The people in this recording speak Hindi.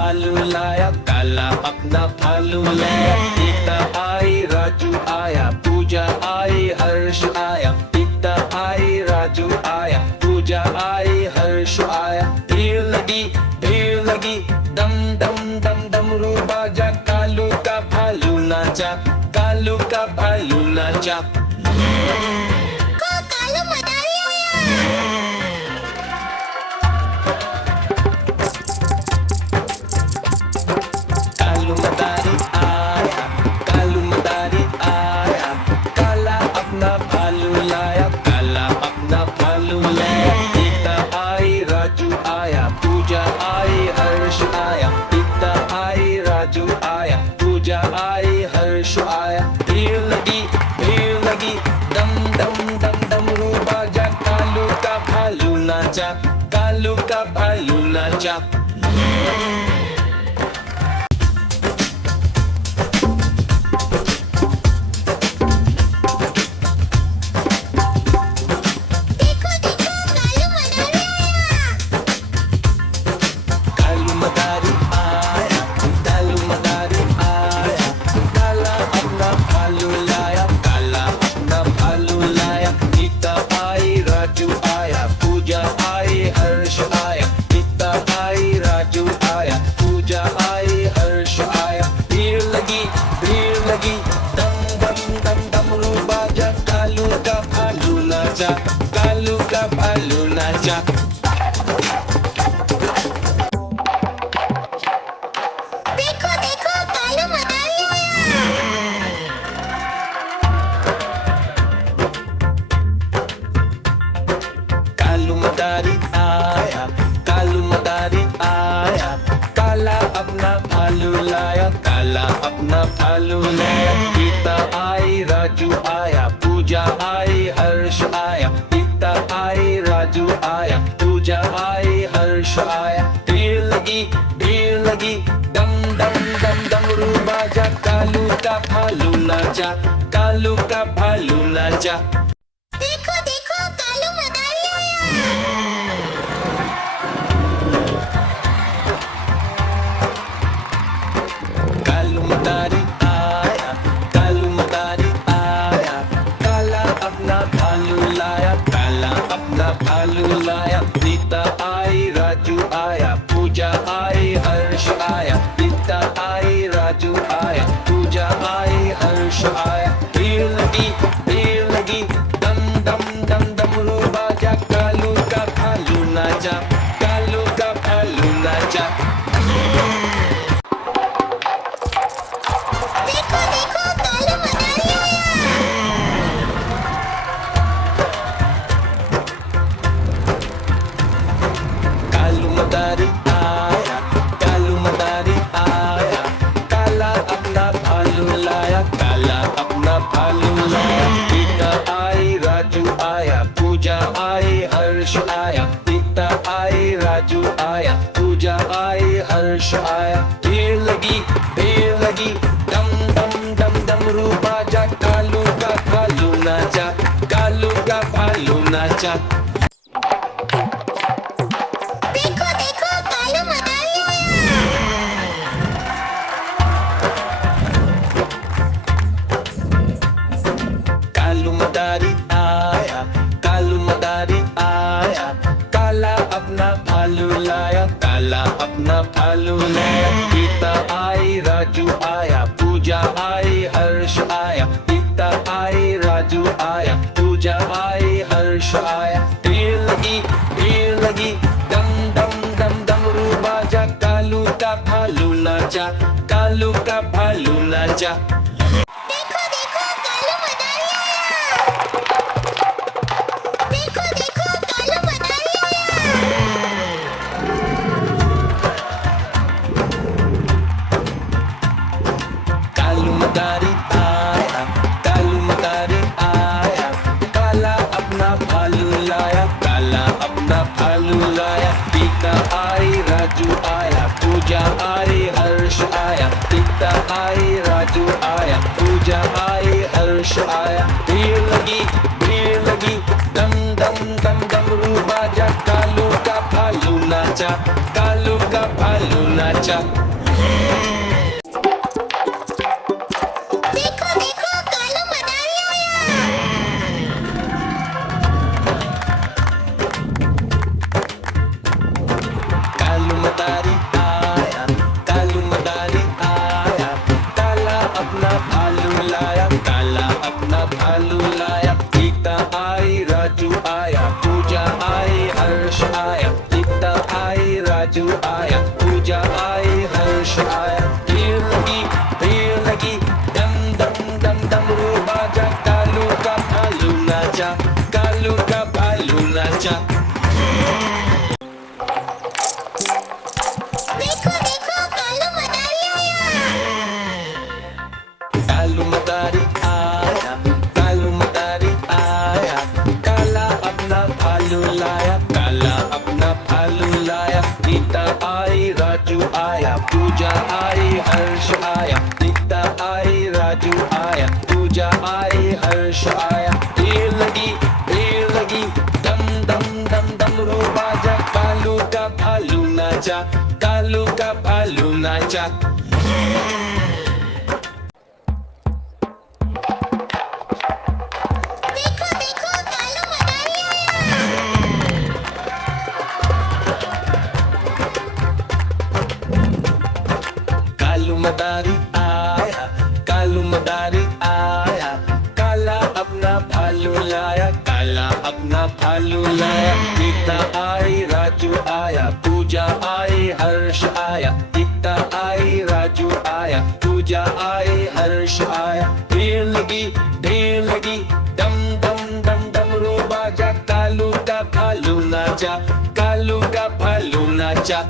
भालू लाया, काला अपना भालू लाया। गीता आई, राजू आया, पूजा आई, हर्ष आया। गीता आई, राजू आया, पूजा आई, हर्ष आया। भीड़ लगी, दम दम दम डमरू बाजा। कालू का भालू नाचा, कालू का भालू नाचा। कालू मदारी आया, कालू मदारी आया। काला अपना भालू लाया, काला अपना भालू लाया। गीता आई, राजू आया, पूजा आई, हर्ष आया। गीता आई, राजू आया, पूजा आई, हर्ष आया। भीड़ लगी, दम दम दम डमरू बाजा। कालू का भालू नाचा, कालू का भालू नाचा। कालू मदारी आया, कालू मदारी आया। काला अपना भालू लाया, काला अपना भालू लाया। गीता आई, राजू आया, पूजा आई, हर्ष आया। गीता आई, राजू आया, पूजा आई, हर्ष आया। भीड़ लगी, दम दम दम डमरू बाजा। कालू का भालू नाचा, कालू का भालू नाचा। कालू मदारी आया, कालू मदारी आया। काला अपना भालू लाया, काला अपना भालू लाया। गीता आई, राजू आया, पूजा आई, हर्ष आया। गीता आई, राजू आया, पूजा आई, हर्ष आया। भीड़ लगी, दम दम दम डमरू बाजा। कालू का भालू नाचा, कालू का भालू नाचा। कालू मदारी आया, कालू मदारी आया। काला अपना भालू लाया, काला अपना भालू लाया। गीता आई, राजू आया, पूजा आई, हर्ष आया। गीता आई, राजू आया, पूजा आई, हर्ष आया। भीड़ लगी, दम दम दम डमरू बाजा। कालू का भालू नाचा, कालू का भालू नाचा। कालू मदारी आया, कालू मदारी आया। काला अपना भालू लाया, काला अपना भालू लाया। गीता आई, राजू आया, पूजा आई, हर्ष आया। गीता आई, राजू आया, पूजा आई, हर्ष आया। भीड़ लगी, दम दम दम डमरू बाजा। कालू का भालू नाचा, कालू का भालू नाचा। कालू मदारी आया, कालू मदारी आया। काला अपना भालू लाया, काला अपना भालू लाया। गीता आई, राजू आया, पूजा आई, हर्ष आया। गीता आई, राजू आया, पूजा आई, हर्ष आया। भीड़ लगी, दम दम दम डमरू बाजा। कालू का भालू नाचा, कालू का भालू नाचा। कालू मदारी आया, कालू मदारी आया। काला अपना भालू लाया, काला अपना भालू लाया। गीता आई, राजू आया, पूजा आई, हर्ष आया। गीता आई, राजू आया, पूजा आई, हर्ष आया। भीड़ लगी, दम दम दम डमरू बाजा। कालू का भालू नाचा, कालू का भालू नाचा। हर्ष आया, भीड़ लगी, डम डम डम डमरू बाजा, कालू का भालू नाचा, कालू का भालू नाचा। देखो देखो कालू मदारी आया। कालू मदारी आया, कालू मदारी आया, काला अपना भालू लाया, काला अपना भालू लाया। रीता आई, राजू आया, पूजा आई, हर्ष आया, रीता आई, राजू आया, पूजा आई, हर्ष आया। भीड़ लगी, डम डम डम डमरू बाजा, कालू का भालू नाचा, कालू का भालू नाचा। देखो देखो कालू मदारी आया। कालू मदारी आया, कालू मदारी आया, काला अपना भालू लाया, काला अपना भालू लाया। रीता आई, राजू आया, पूजा आई, हर्ष आया, रीता आई, राजू आया, पूजा आई, हर्ष आया। भीड़ लगी, डम डम डम डमरू बाजा, कालू का भालू नाचा, कालू का भालू नाचा।